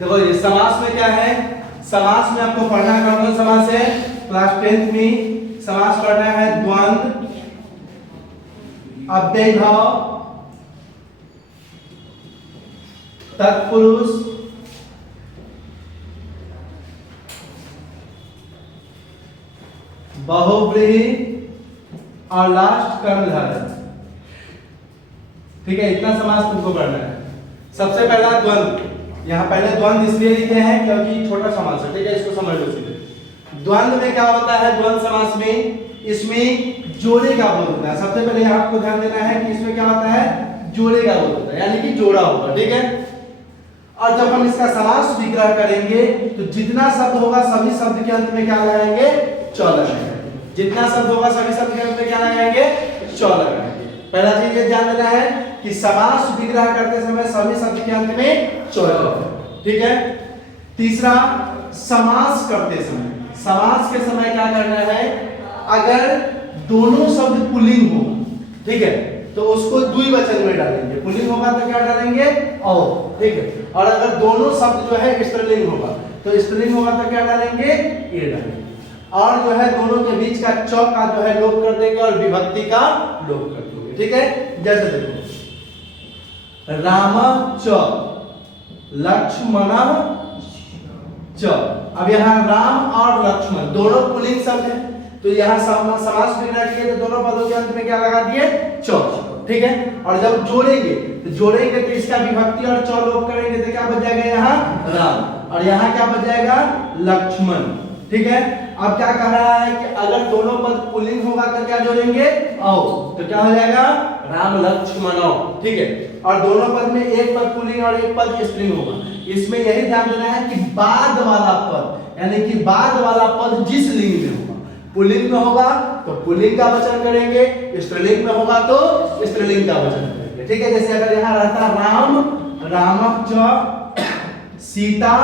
देखो ये समास में क्या है, समास में आपको पढ़ना है कौन कौन समास है, क्लास 10th में समास पढ़ना है द्वंद्व, अव्ययीभाव, तत्पुरुष, बहुव्रीहि और लास्ट कर्मधारय। ठीक है, इतना समास तुमको पढ़ना है। सबसे पहला द्वंद्व, यहाँ पहले द्वंद्व इसलिए लिखे हैं क्योंकि छोटा समास है। ठीक है, इसको समझ लो सीधे। द्वंद्व में क्या होता है, द्वंद्व समास में इसमें जोड़े का बोध होता है। सबसे पहले यहाँ आपको ध्यान देना है कि इसमें क्या होता है, जोड़े का बोध होता है, यानी कि जोड़ा होगा। ठीक है, और जब हम इसका समास विग्रह करेंगे तो जितना शब्द होगा सभी शब्द के अंत में क्या लगाएंगे, च लगाएंगे। जितना शब्द होगा सभी शब्द के अंत में क्या लगाएंगे, च लगाएंगे। पहला चीज ये ध्यान देना है कि समास विग्रह करते समय सभी शब्द के अंत में च लगाएंगे। ठीक है, तीसरा समास करते समय, समास के समय क्या करना है, अगर दोनों शब्द पुल्लिंग हो, ठीक है, तो उसको द्विवचन में डालेंगे। पुल्लिंग होगा तो क्या डालेंगे, और। ठीक है, और अगर दोनों शब्द जो है स्त्रीलिंग होगा तो स्त्रीलिंग होगा तो क्या डालेंगे, ए डालेंगे। और जो है दोनों के बीच का च का जो है लोप कर देंगे और विभक्ति का लोप कर देंगे। ठीक है, जैसे देखो राम च लक्ष्मण च। अब यहाँ राम और लक्ष्मण दोनों पुल्लिंग शब्द हैं, तो यहाँ समास विग्रह किए तो दोनों पदों के अंत में क्या लगा दिए, च। ठीक है, और जब जोड़ेंगे तो इसका विभक्ति और च लोप करेंगे तो क्या बच जाएगा, यहाँ राम, और यहाँ क्या बच जाएगा, लक्ष्मण। ठीक है, अब क्या कह रहा है कि अगर दोनों पद पुल्लिंग होगा तो क्या जोड़ेंगे, औ, तो क्या हो जाएगा, राम लक्ष्मणौ। ठीक है, और दोनों पद में एक पद पुल्लिंग और एक पद स्त्रीलिंग होगा। इसमें यही ध्यान देना है कि बाद वाला पद, यानी कि बाद वाला पद जिस लिंग में होगा, पुल्लिंग में होगा तो पुल्लिंग का वचन करेंगे, स्त्रीलिंग में होगा तो स्त्रीलिंग का वचन करेंगे। ठीक है, जैसे अगर यहाँ रहता राम, रामः च, सीता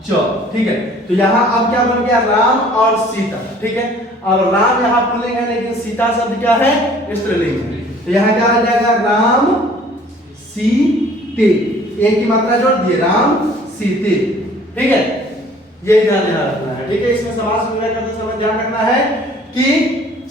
च। ठीक है, तो यहाँ अब क्या बन गया, राम और सीता। ठीक है, अब राम यहाँ पुल्लिंग है लेकिन सीता शब्द क्या है, स्त्रीलिंग है, तो यहाँ क्या आ जाएगा, राम सीते, एक की मात्रा जोड़ दिए, राम सीते। ठीक है, ये ध्यान रखना है। ठीक है, इसमें समास विग्रह करते समय ध्यान रखना है कि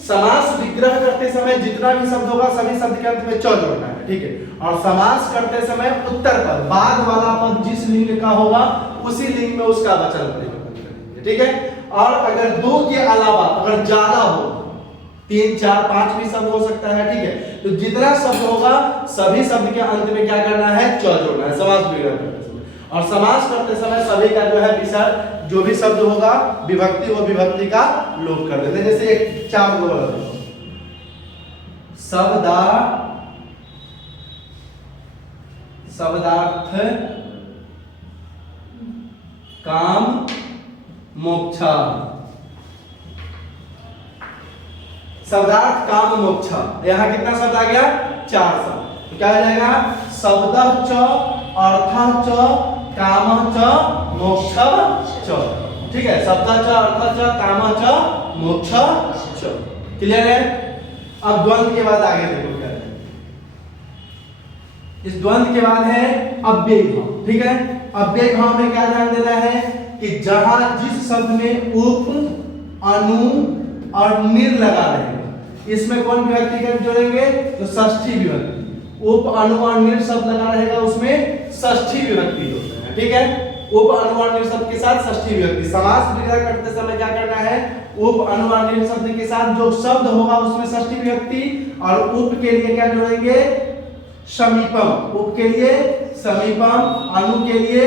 समास विग्रह करते समय जितना भी शब्द होगा सभी शब्द के अंत में च जोड़ना है। ठीक है, और समास करते समय उत्तर पद, बाद वाला पद जिस लिंग का होगा उसी लिंग में उसका वचन करेंगे। ठीक है, और अगर दो के अलावा अगर ज्यादा हो, 3, 4, 5 भी शब्द हो सकता है। ठीक है, तो जितना शब्द होगा सभी शब्द के अंत में क्या करना है, च जोड़ना है समास विग्रह करते समय। और समास करते समय सभी का जो है विसर्ग, जो भी शब्द होगा विभक्ति वो विभक्ति का लोप कर देते हैं। जैसे एक 4 दो शब्दार्थ काम मोक्षा, शब्दार्थ काम मोक्षा, यहाँ कितना शब्द आ गया, 4 शब्द। तो क्या हो जाएगा, शब्दः च, अर्थः च, कामः च, मोक्षः च। ठीक है, शब्दः च, अर्थः च, कामः च, मोक्षः च। क्लियर है। अब द्वंद्व के बाद आगे देखो क्या है, इस द्वंद्व के बाद है अव्ययी भाव। ठीक है, अव्ययी भाव में क्या ध्यान देना है कि जहां जिस शब्द में उप, अनु और निर लगा रहेगा, इसमें कौन विभक्ति कर जोड़ेंगे, तो षष्ठी विभक्ति। उप, अनु और निर शब्द लगा रहेगा उसमें षष्ठी विभक्ति होता है। ठीक है, उप, अनु और निर शब्द के साथ षष्ठी विभक्ति। समास विग्रह करते समय क्या करना है, उप, अनु और निर शब्द के साथ जो शब्द होगा उसमें षष्ठी विभक्ति, और उप के लिए क्या जोड़ेंगे, समीपम। उप के लिए समीपम, अनु के लिए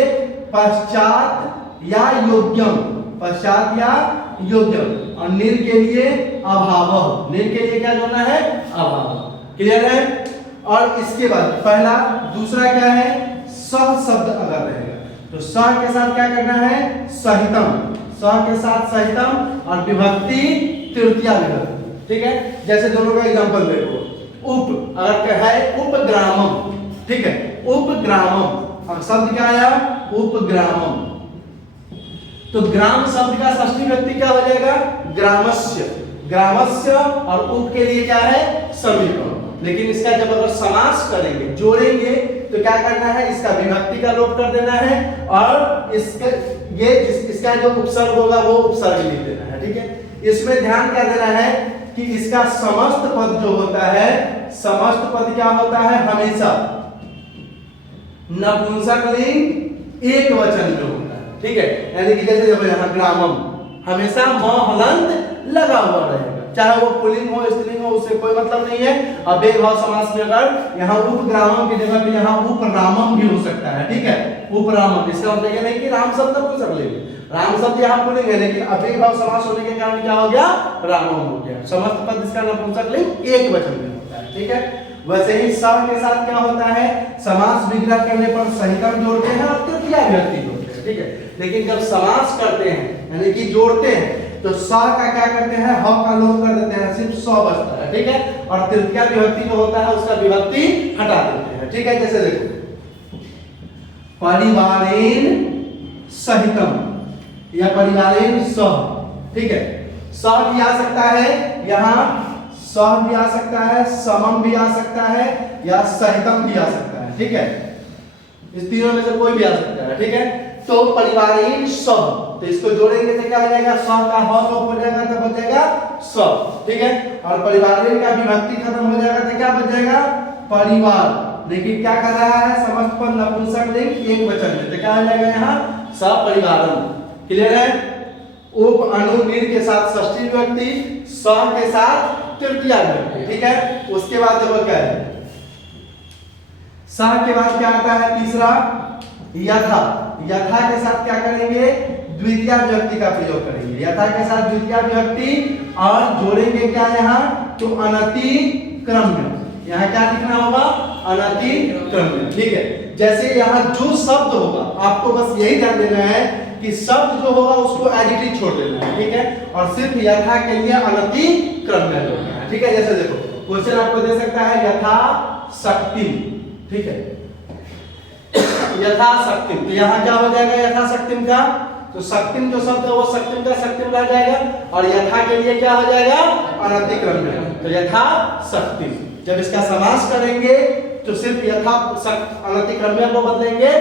पश्चात या योग्यम, पश्चात या योग्यम, और निर के लिए अभाव। निर के लिए क्या जोड़ना है, अभाव। क्लियर है। और इसके बाद पहला, दूसरा क्या है, सह शब्द अगर रहेगा तो सह के साथ क्या करना है, सहितम, सह के साथ सहितम, और विभक्ति तृतीया विभक्ति। ठीक है, जैसे दोनों का एग्जांपल देखो, उप अगर है उपग्रामम। ठीक है, उपग्रामम, अब शब्द क्या आया, उपग्रामम, तो ग्राम शब्द का षष्ठी विभक्ति क्या हो जाएगा, ग्रामस्य। ग्रामस्य, और उप के लिए क्या है, समीपम। लेकिन इसका जब अगर समास करेंगे, जोड़ेंगे, तो क्या करना है, इसका विभक्ति का लोप कर देना है और इसका जो उपसर्ग होगा वो उपसर्ग लिख देना है। ठीक है, इसमें ध्यान क्या देना है कि इसका समस्त पद जो होता है, समस्त पद क्या होता है, हमेशा नपुंसकलिंग एक वचन में होता है। ठीक है, यानी कि जैसे देखो यहाँ ग्रामम हमेशा म हलंत लगा हुआ रहेगा, चाहे वो पुल्लिंग हो स्त्रीलिंग हो, उससे कोई मतलब नहीं है। अव्ययभाव समास में अगर यहाँ उपग्रामम की जगह पे यहाँ उपरामम भी हो सकता है। ठीक है, उपरामम, इसका मतलब ये नहीं कि राम शब्द नपुंसक लेंगे, राम शब्द यहाँ पुल्लिंग है, लेकिन अव्ययभाव समास होने के कारण क्या हो गया, रामम हो गया। समस्त पद इसका नपुंसक लिंग एक वचन में होता है। ठीक है, वैसे ही स के साथ क्या होता है, समास विग्रह करने पर सहितम जोड़ते हैं और तृतीया विभक्ति जोड़ते हैं। ठीक है, लेकिन जब समास करते हैं यानी कि जोड़ते हैं तो स का क्या करते हैं, ह का लोप कर देते हैं, सिर्फ स बचता है। ठीक है, और तृतीया विभक्ति जो होता है उसका विभक्ति हटा देते हैं। ठीक है, जैसे देखो परिवारेण सहितम या परिवारेण सह। ठीक है, सह भी आ सकता है, यहाँ सह भी आ सकता है, समम भी आ सकता है या सहितम भी आ सकता है। ठीक है, इस तीनों में से कोई भी आ सकता है। ठीक है, तो परिवारेण सह, तो इसको जोड़ेंगे तो क्या हो जाएगा, सह का ह लोप हो जाएगा तो बच जाएगा स। ठीक है, और परिवारेण का विभक्ति खत्म हो जाएगा तो क्या बच जाएगा, परिवार। लेकिन क्या कर रहा है, समस्त पद नपुंसक लिंग एक वचन में, तो क्या हो जाएगा यहाँ सपरिवारम। क्लियर है, उप अनु निर के साथ षष्ठी विभक्ति, स के साथ तृतीया विभक्ति। ठीक है, उसके बाद देखो क्या है, स के बाद क्या आता है, तीसरा यथा। यथा के साथ क्या करेंगे, द्वितीय विभक्ति का प्रयोग करेंगे, यथा के साथ द्वितीय विभक्ति और जोड़ेंगे क्या यहाँ, तो अनति क्रम्य। यहाँ क्या लिखना होगा, अनति क्रम्य। ठीक है, जैसे यहाँ जो शब्द होगा आपको बस यही ध्यान देना है कि शब्द जो होगा उसको एडिटिव छोड़ देना है। ठीक है, और सिर्फ यथा के लिए अनति क्रम्य जोड़ना है। ठीक है, जैसे देखो क्वेश्चन आपको दे सकता है यथा शक्ति। ठीक है, यथा शक्तिम, तो यहाँ क्या हो जाएगा यथा शक्तिम का, तो शक्तिम जो शब्द है वो शक्तिम का शक्तिम रह जाएगा और यथा के लिए क्या हो जाएगा, अनतिक्रम्य। तो यथा शक्तिम, जब इसका समास करेंगे तो सिर्फ यथा अनतिक्रम्य को बदलेंगे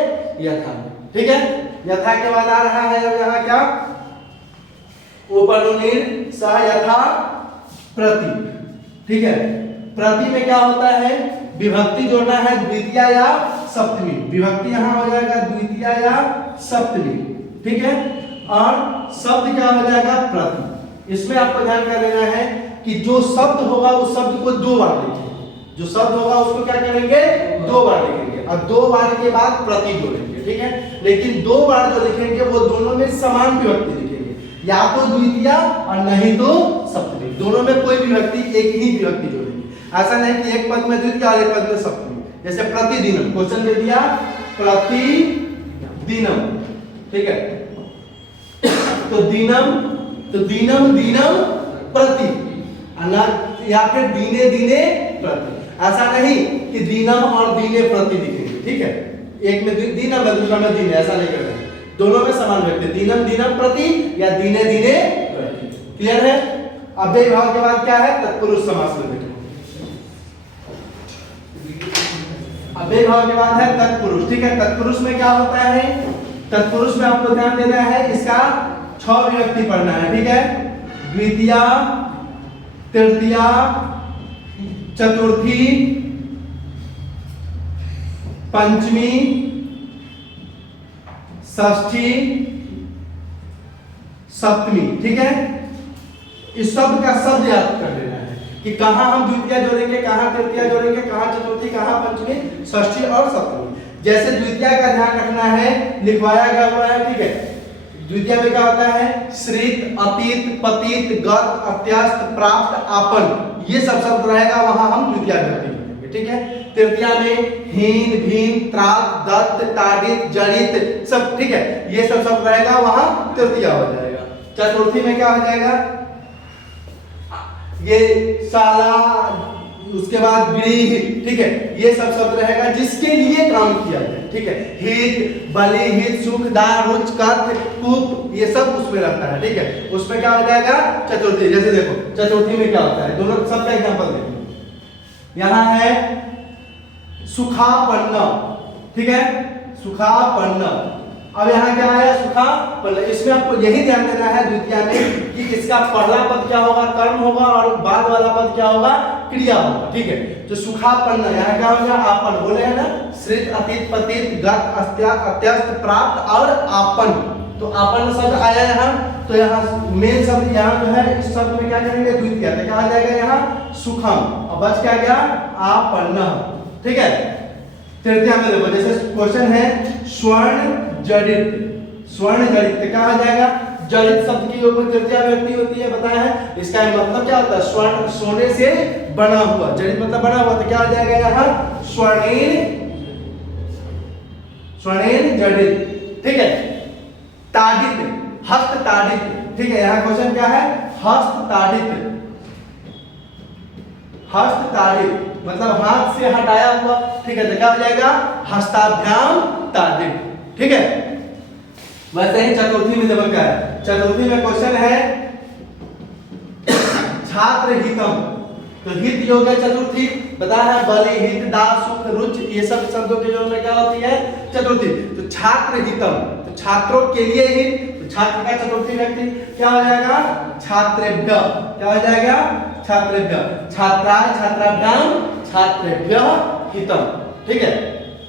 यथा। ठीक है, यथा के बाद आ रहा है यहाँ क्या, उपनुनीर स यथा प्रति। ठीक है, प्रति में क्या होता है, विभक्ति जोड़ना है द्वितीय या सप्तमी, विभक्ति यहाँ हो जाएगा द्वितीय या सप्तमी। ठीक है, और शब्द क्या हो जाएगा, प्रति। इसमें आपको ध्यान कर देना है कि जो शब्द होगा उस शब्द को दो बार लिखेंगे, जो शब्द होगा उसको क्या करेंगे, दो बार लिखेंगे और दो बार के बाद प्रति जोड़ेंगे। ठीक है, लेकिन दो बार जो लिखेंगे वो दोनों में समान विभक्ति लिखेंगे, या तो द्वितीय और नहीं तो सप्तमी, दोनों में कोई विभक्ति एक ही विभक्ति जोड़ेंगे। ऐसा नहीं कि एक पद में द्वितीय और एक पद में सप्तमी। जैसे प्रतिदिनम, क्वेश्चन दे दिया प्रतिदिनम। ठीक है, तो दिनम, तो दिनम दिनम प्रति, या फिर दिने दिने प्रति। ऐसा नहीं कि दिनम और दिने प्रति लिखेंगे। ठीक है, एक में दिनम है दूसरा में दिन, ऐसा नहीं करेंगे, दोनों में समान व्यक्ति, दिनम दिनम प्रति या दिने दिने प्रति। क्लियर है, अव्यय भाव के बाद क्या है, तत्पुरुष समास में देखो, अव्यय भाव के बाद है तत्पुरुष। ठीक है, तत्पुरुष में क्या होता है, तत्पुरुष में आपको ध्यान देना है, इसका 6 विभक्ति पढ़ना है। ठीक है, द्वितीय, तृतीय, चतुर्थी, पंचमी, षष्ठी, सप्तमी। ठीक है, इस शब्द का शब्द याद कर लेना है कि कहां हम द्वितीय जोड़ेंगे, कहां तृतीय जोड़ेंगे, कहां चतुर्थी, कहां पंचमी, षष्ठी और सप्तमी। जैसे द्वितीय का ध्यान रखना है, लिखवाया गया हुआ है। ठीक है, द्वितीय में क्या होता है, श्रित, अतीत, पतित, गत, अत्यस्त, प्राप्त, आपन, ये सब शब्द रहेगा, वहां हम द्वितीय विभक्ति बोलेंगे। ठीक है, तृतीय में हीन, भीन, त्रात, दत्त, ताड़ित, जड़ित सब। ठीक है, ये सब शब्द रहेगा, वहां तृतीय हो जाएगा। चतुर्थी में क्या हो जाएगा, ये शाला, उसके बाद गृह। ठीक है, ये सब शब्द रहेगा जिसके लिए काम किया जाए। ठीक है, हित, बलि, हित, सुख, दान, रुच, कर्त, कूप, ये सब उसमें रहता है। ठीक है, उसमें क्या हो जाएगा, चतुर्थी। जैसे देखो चतुर्थी में क्या होता है, दोनों सब का एग्जांपल देखो, यहाँ है सुखापन्न। ठीक है, सुखापन्न। अब यहाँ क्या आया, सुखापन्न। इसमें आपको यही ध्यान देना है द्वितीय में कि इसका पहला पद क्या होगा, कर्म होगा, और बाद वाला पद क्या होगा, क्रिया होगा। ठीक है, तो सुखापन्न यहाँ क्या हो गया, आपन। बोले हैं ना, श्रित, अतीत, पतित, गत, अत्यस्त, प्राप्त और आपन। तो आपन शब्द आया यहाँ, तो यहाँ मेन शब्द यहाँ जो है, इस शब्द में क्या करेंगे, द्वितीय। तो क्या आ जाएगा यहाँ, सुखम। अब बच क्या गया, आपन्न। ठीक है, तृतीय में देखो, जैसे क्वेश्चन है स्वर्ण जड़ित। स्वर्ण जड़ित क्या हो जाएगा, जड़ित शब्द की ऊपर तृतीय व्यक्ति होती है, बताया है। इसका मतलब क्या होता है, स्वर्ण, सोने से बना हुआ। जड़ित मतलब बना हुआ, तो क्या हो जाएगा यहाँ, स्वर्णेन, स्वर्णेन जड़ित। ठीक है, ताड़ित, हस्त ताड़ित। ठीक है, यहाँ क्वेश्चन क्या है, हस्त ताड़ित। हस्त ताड़ित मतलब हाथ से हटाया हुआ। ठीक है, तो क्या हो जाएगा, हस्ताभ्याम ताड़ित। ठीक है, वैसे ही चतुर्थी में देखो क्या है, चतुर्थी में क्वेश्चन है छात्र हितम। तो हित योग है चतुर्थी, बताया है, बलि, हित, दास, सुख, रुच, ये सब शब्दों के योग में क्या होती है, चतुर्थी। तो छात्र हितम, तो छात्रों के लिए हित, तो छात्र का चतुर्थी व्यक्ति क्या हो जाएगा, छात्रेभ्य। क्या हो जाएगा, छात्रेभ्य। छात्राय, छात्राभ्याम, छात्रेभ्य हितम। ठीक है,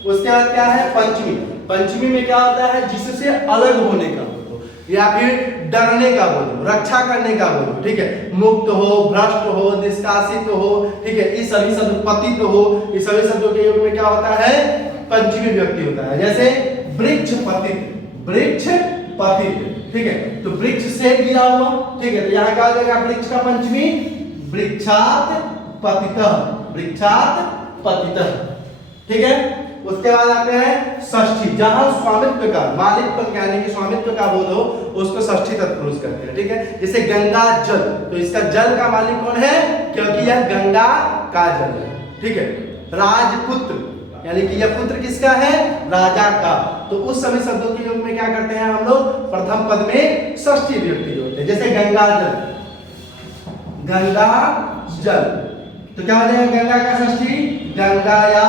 उसके बाद क्या है, पंचमी। पंचमी में क्या होता है, जिससे अलग होने का बोलो, या फिर डरने का बोलो, रक्षा करने का बोलो। ठीक है, मुक्त हो, भ्रष्ट हो, निष्कासित हो। ठीक है, ये सभी शब्द, पतित हो, ये सभी शब्दों के योग में क्या होता है, पंचमी व्यक्ति होता है। जैसे वृक्ष पतित, वृक्ष पतित। ठीक है, तो वृक्ष से गिरा हुआ। ठीक है, तो यहाँ क्या हो जाएगा, वृक्ष का पंचमी वृक्षात पतितः, वृक्षात पतितः। ठीक है, उसके बाद आते हैं षष्ठी, जहां स्वामित्व का, मालिकपन यानी कि स्वामित्व का बोध हो, उसको षष्ठी तत्पुरुष कहते हैं। ठीक है, जैसे गंगा जल, तो इसका जल का मालिक कौन है, क्योंकि यह गंगा का जल है। ठीक है, राजपुत्र यानी कि यह पुत्र किसका है, राजा का। तो उस समय शब्दों के योग में क्या करते हैं हम लोग, प्रथम पद में षष्ठी विभक्ति जोड़ते हैं। जैसे गंगा जल, गंगा जल, तो क्या हो जाएगा, गंगा का षष्ठी गंगाया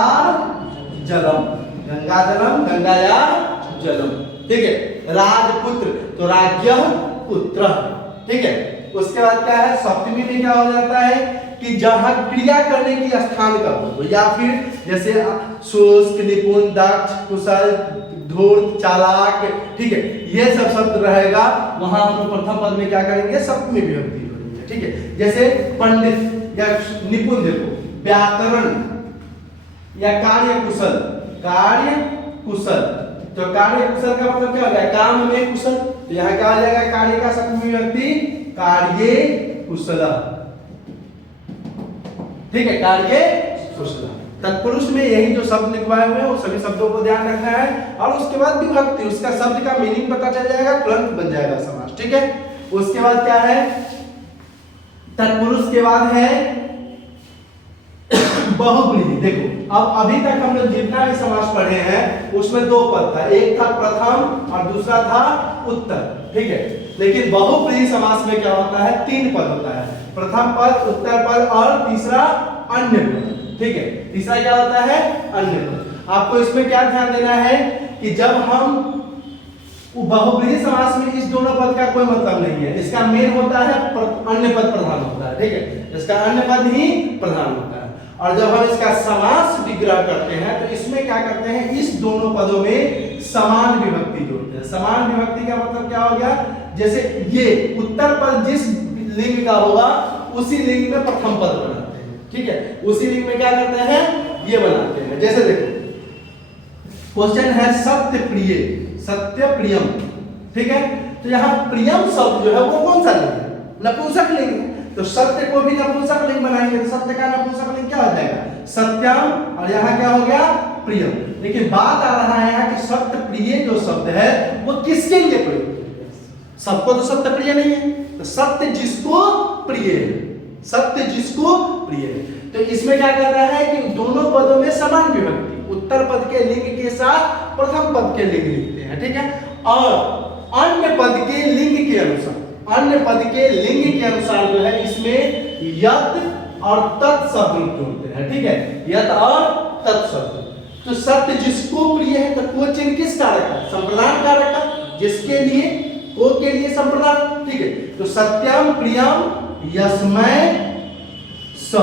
जलम, गंगा जलम, गंगाया जलम। ठीक है, राजपुत्र, तो राज्य पुत्र। ठीक है, उसके बाद क्या है, सप्तमी में क्या हो जाता है कि जहां क्रिया करने की स्थान का हो, या फिर जैसे शुष्क, निपुण, दक्ष, कुशल, धूर्त, चालाक। ठीक है, ये सब शब्द रहेगा, वहां हम प्रथम पद में क्या करेंगे, सप्तमी विभक्ति करेंगे। ठीक है, जैसे पंडित या निपुण, देखो व्याकरण या कार्य कुशल, कार्य कुशल। तो कार्य कुशल का मतलब क्या हो गया, काम में कुशल। तो यहाँ क्या आ जाएगा, कार्य का सप्तमी व्यक्ति कार्ये कुशल। ठीक है, कार्ये कुशल। तत्पुरुष में यही जो शब्द लिखवाए हुए हैं वो सभी शब्दों को ध्यान रखना है, और उसके बाद विभक्ति, उसका शब्द का मीनिंग पता चल जाएगा, तुरंत बन जाएगा समास। ठीक है, उसके बाद क्या है, तत्पुरुष के बाद है बहुब्रीहि। देखो, अब अभी तक हम लोग जितना भी समास पढ़े हैं उसमें दो पद था, एक था प्रथम और दूसरा था उत्तर। ठीक है, लेकिन बहुब्रीहि समास में क्या होता है, तीन पद होता है, प्रथम पद, उत्तर पद और तीसरा अन्य पद। ठीक है, तीसरा क्या होता है, अन्य पद। आपको इसमें क्या ध्यान देना है कि जब हम बहुब्रीहि समास में इस दोनों पद का कोई मतलब नहीं है, इसका मेन होता है अन्य पद प्रधान होता है। ठीक है, इसका अन्य पद ही प्रधान होता है। और जब हम इसका समास विग्रह करते हैं तो इसमें क्या करते हैं, इस दोनों पदों में समान विभक्ति जोड़ते हैं। समान विभक्ति का मतलब क्या हो गया, जैसे ये उत्तर पद जिस लिंग का होगा उसी लिंग में प्रथम पद बनाते हैं। ठीक है, उसी लिंग में क्या करते हैं, ये बनाते हैं। जैसे देखो, क्वेश्चन है सत्य प्रिय, सत्य प्रियम। ठीक है, तो यहाँ प्रियम शब्द जो है वो कौन सा लिंग है, नपुंसक लिंग है। तो सत्य को भी नपुंसक लिंग बनाएंगे, तो सत्य का नपुंसक लिंग क्या हो जाएगा, सत्यम, और यहाँ क्या हो गया, प्रियम। लेकिन बात आ रहा है यहाँ कि सत्य प्रिय जो शब्द है वो किसके लिए प्रयोग किया, सबको तो सत्य प्रिय नहीं है, तो सत्य जिसको प्रिय है, सत्य जिसको प्रिय है। तो इसमें क्या कहता है कि दोनों पदों में समान विभक्ति, उत्तर पद के लिंग के साथ प्रथम पद के लिंग लिखते हैं। ठीक है, और अन्य पद के लिंग के अनुसार, अन्य पद के लिंग के अनुसार जो है इसमें यत और तत् शब्द जोड़ते हैं। ठीक है, यत और तत् शब्द। तो सत्य जिसको प्रिय है, तो को चिन्ह किस कारक का? संप्रदान कारक का, जिसके लिए, को के लिए संप्रदान, ठीक है। तो सत्यम प्रियम यस्मै स,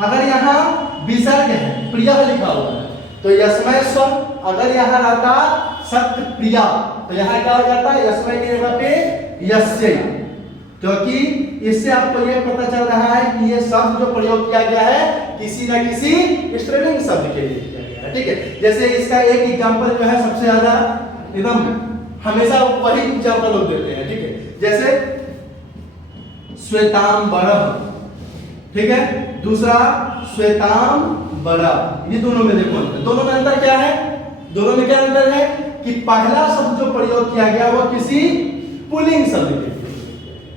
अगर यहाँ विसर्ग है, प्रिय लिखा हुआ है, तो यस्मै स, अगर यहाँ रहता सत्य प्रिया, तो यहाँ क्या हो जाता है? यस्मै की जगह पे यस्य, क्योंकि इससे आपको यह पता चल रहा है कि ये शब्द जो प्रयोग किया गया है किसी न किसी स्त्रीलिंग शब्द के लिए किया गया है, ठीक है। जैसे इसका एक एग्जांपल जो है सबसे ज्यादा एकदम हमेशा वही एग्जांपल लोग देते हैं, ठीक है। जैसे श्वेतांबरम, ठीक है, दूसरा श्वेतांबरम, ये दोनों में देखो अंतर, दोनों में अंतर क्या है? दोनों में क्या अंतर है कि पहला शब्द जो प्रयोग किया गया वो किसी पुल्लिंग शब्द के लिए,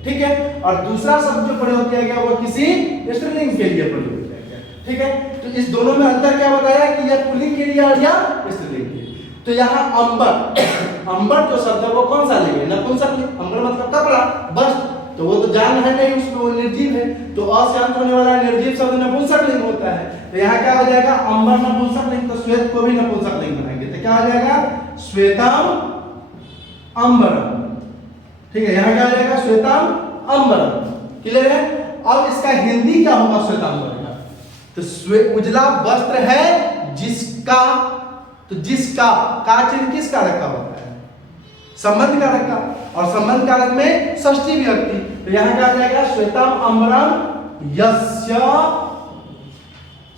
ठीक है, और दूसरा शब्द जो प्रयोग किया गया वो किसी स्त्रीलिंग के लिए प्रयोग किया गया, ठीक है। तो इस दोनों में अंतर क्या बताया कि यह पुल्लिंग के लिए और या स्त्रीलिंग के लिए। तो यहाँ अंबर, अंबर जो शब्द है वो कौन सा लेंगे? नपुंसक लिंग। अंबर मतलब कपड़ा, वस्त्र, तो वो तो जान है नहीं उसमें, वो निर्जीव है, तो अ से अंत होने वाला निर्जीव शब्द नपुंसक लिंग होता है। तो यहाँ क्या हो जाएगा? अंबर नपुंसक लिंग, तो श्वेत को भी नपुंसक लिंग बनाएंगे, तो क्या हो जाएगा? श्वेतम अंबरम, ठीक है। यहाँ क्या हो जाएगा? श्वेतम अंबरम, क्लियर है। अब इसका हिंदी क्या होगा श्वेतांबर का? तो उजला वस्त्र है जिसका, तो जिसका का चिन्ह किस कारक का होता है? संबंध कारक का, और संबंध कारक में षष्ठी विभक्ति, तो यहाँ क्या आ जाएगा? श्वेतम अंबरम यस्य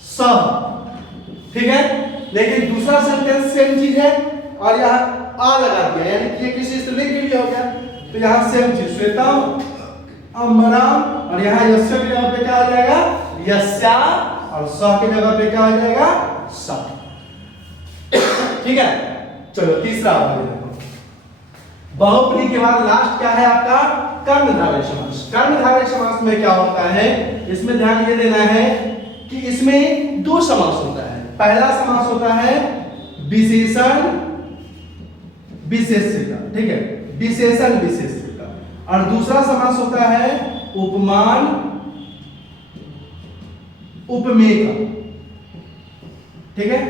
स, ठीक है। लेकिन दूसरा सेंटेंस सेम चीज है और यहाँ आ लगा दिया, यानी कि ये किसी स्त्रीलिंग के लिए हो गया, तो यहाँ सेम चीज श्वेतम अंबरम, और यहाँ यस्य की जगह पे क्या आ जाएगा? यस्या, और स की जगह पे क्या आ जाएगा? स, ठीक है। चलो तीसरा आगे देखो, बहुप्री के बाद लास्ट क्या है आपका? कर्मधारय समास। कर्मधारय समास में क्या होता है? इसमें ध्यान ये देना है कि इसमें दो समास होता है। पहला समास होता है विशेषण विशेष्य का, ठीक है, विशेषण विशेष्य का, और दूसरा समास होता है उपमान उपमेय का, ठीक है।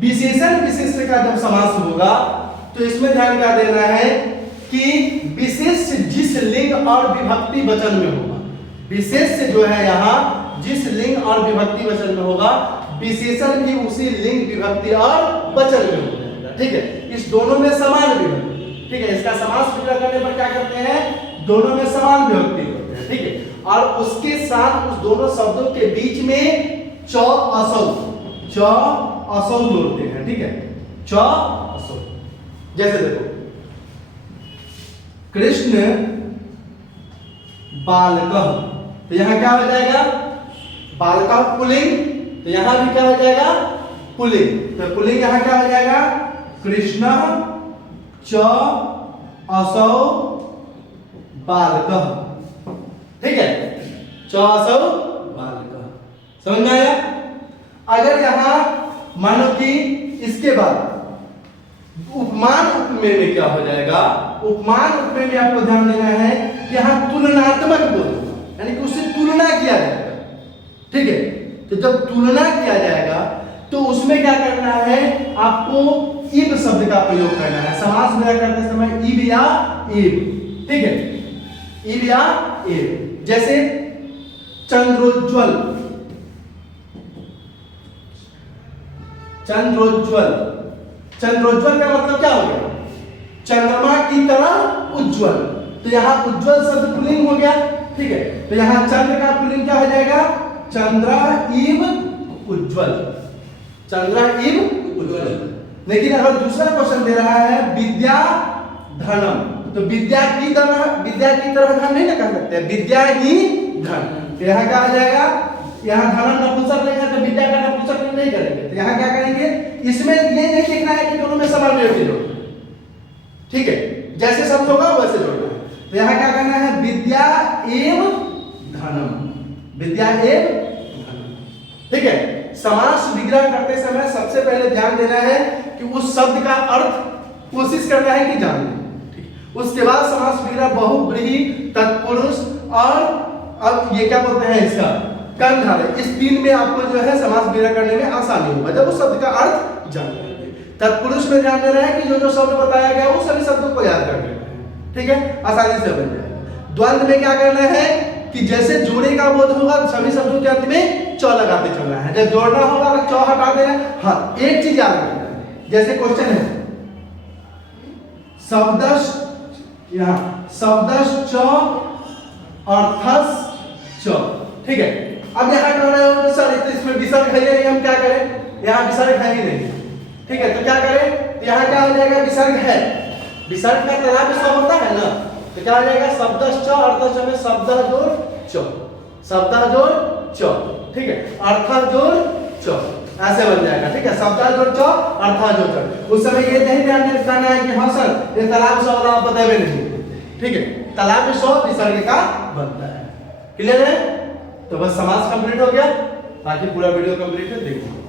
विशेषण विशेष्य का जब समास होगा तो इसमें ध्यान क्या देना है कि विशेष्य जिस लिंग और विभक्ति वचन में होगा, विशेष्य जो है यहाँ जिस लिंग और विभक्ति वचन में होगा, विशेषण भी उसी लिंग विभक्ति और वचन में हो जाएगा, ठीक है। इस दोनों में समान विभक्ति, ठीक है। इसका समास विग्रह करने पर क्या करते हैं? दोनों में समान विभक्ति होते हैं, ठीक है। और उसके साथ उस दोनों शब्दों के बीच में च असौ जोड़ते हैं, ठीक है, च असौ। जैसे देखो कृष्ण बालकः, तो यहां क्या हो जाएगा? बालकः पुल्लिंग, तो यहां भी क्या हो जाएगा? पुल्लिंग, तो पुल्लिंग यहां क्या हो जाएगा? कृष्ण च असौ बालकः, ठीक है, च असौ बालकः, समझ में आया? अगर यहां मानो कि इसके बाद उपमान उपमेय में क्या हो जाएगा? उपमान उपमेय में आपको ध्यान देना है कि यहां तुलनात्मक बोल, यानी कि उससे तुलना किया जाएगा, ठीक है। तो जब तुलना किया जाएगा तो उसमें क्या करना है? आपको इब शब्द का प्रयोग करना है। समास विग्रह करते समय इब या इब, ठीक है, इब या इब। जैसे चंद्रोज्ज्वल, चंद्रोज्ज्वल, चंद्रोज्ज्वल का मतलब क्या हो गया? चंद्रमा की तरह उज्ज्वल, तो यहाँ उज्ज्वल शब्द पुल्लिंग हो गया, ठीक है। तो यहाँ चंद्र का पुल्लिंग क्या हो जाएगा? चंद्र इव उज्ज्वल, चंद्र इव उज्ज्वल। लेकिन अगर दूसरा क्वेश्चन दे रहा है विद्या धनम, तो विद्या की तरह धन नहीं ना कह सकते, विद्या ही धन, तो यहाँ क्या आ जाएगा? यहाँ धनम नपुंसक लेंगे तो विद्या का नपुंसक नहीं करेंगे, तो यहाँ क्या करेंगे? इसमें ये नहीं लिखना है कि दोनों में समान विभक्ति जोड़ना, ठीक है, जैसे शब्द होगा वैसे जोड़ना है। तो यहाँ क्या करना है? विद्या एव धनम, विद्या एव धनम, ठीक है। समास विग्रह करते समय सबसे पहले ध्यान देना है कि उस शब्द का अर्थ कोशिश करना है कि जान लें, ठीक। उसके बाद समास विग्रह बहुब्रीहि, तत्पुरुष और अब ये क्या बोलते हैं इसका कर्णधारय, इस तीन में आपको जो है समास विग्रह करने में आसानी होगा जब उस शब्द का अर्थ जान लेंगे। तत्पुरुष में ध्यान देना है कि जो जो शब्द बताया गया वो सभी शब्दों को याद कर लेना है, ठीक है, आसानी से बन जाएगा। द्वंद्व में क्या करना है कि जैसे जोड़े का बोध होगा सभी शब्दों के अंत में च लगाते चलना है, जब जोड़ना होगा तो च हटा देना है। हाँ, एक चीज याद रखना है, जैसे क्वेश्चन है शब्दश, यहाँ शब्दश च अर्थस च, ठीक है। अब यहाँ कह रहे हो सर तो इसमें विसर्ग है नहीं, हम क्या करें, यहाँ विसर्ग है ही नहीं, ठीक है, तो क्या करें, तो यहाँ क्या हो जाएगा, विसर्ग है, विसर्ग का तालाब सब होता है ना, तो क्या हो जाएगा शब्दश च अर्थस च में शब्द जोड़ च, शब्द जोड़ च, ठीक है, अर्थ जोड़ च, ऐसे बन जाएगा, ठीक है, शब्द जोड़ च अर्थ जोड़ च। उस समय ये नहीं ध्यान रखना है कि हाँ सर ये तालाब सब वाला पता भी नहीं, ठीक है, तालाब में सौ विसर्ग का बनता है। क्लियर है? तो बस समास कंप्लीट हो गया, बाकी पूरा वीडियो कंप्लीट है, देखिए।